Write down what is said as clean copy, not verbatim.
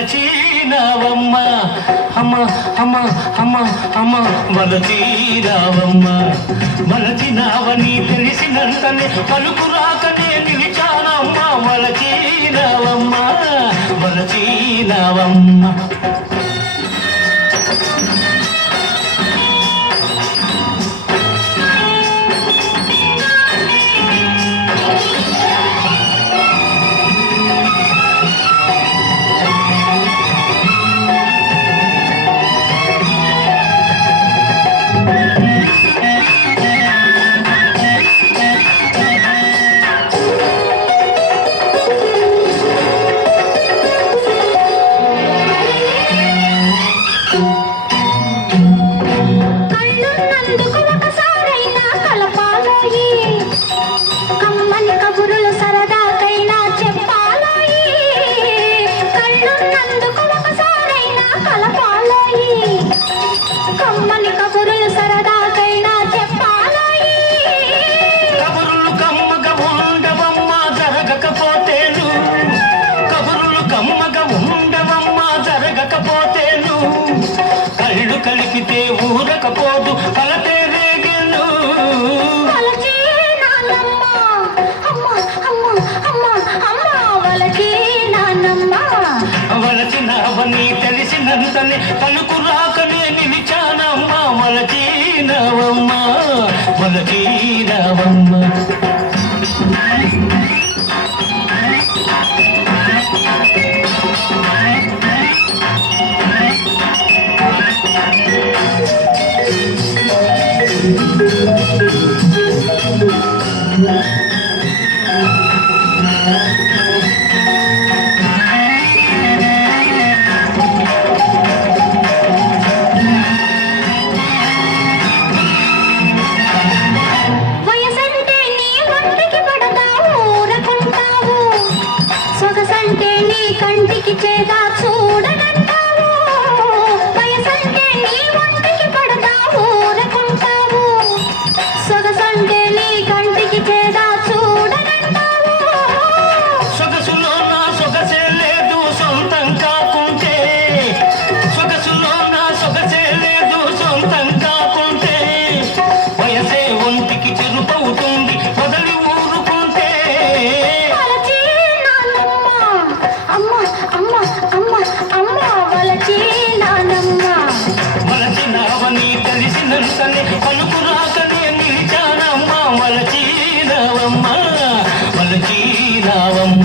వలచీనావమ్మ అమ్మ అమ్మ అమ్మ అమ్మ వలచీనావమ్మ వలచినావని తెలిసినంతనే పలుకు రాకనే నిలిచానమ్మ వలచీనావమ్మ వలచీనావమ్మ కళ్ళు కలిపితే ఊరకపోదు పలతే రేగెను వలచినావని తెలిసినంతనే పలుకు రాకనే నిలిచానమ్మ వలచినావమ్మ వలచినావమ్మ కంటికి చేదా చూడనంటావు వయసంటే నీ ఒంటికి పడతావు ఊరకుంటావు సొగసంటే నీ కంటికి చేదా చూడనంటావు సొగసులో నా సొగసే లేదు సొంతం కాకుంటే సొగసులో నా సొగసే లేదు సొంతం కాకుంటే వయసే ఒంటికి చెరుపవుతుంది వదలి ఊరుకుంటే వలచినావని తెలిసినంతనే పలుకు రాకనే నిలిచానమ్మ వలచినావమ్మ వలచినావమ్మ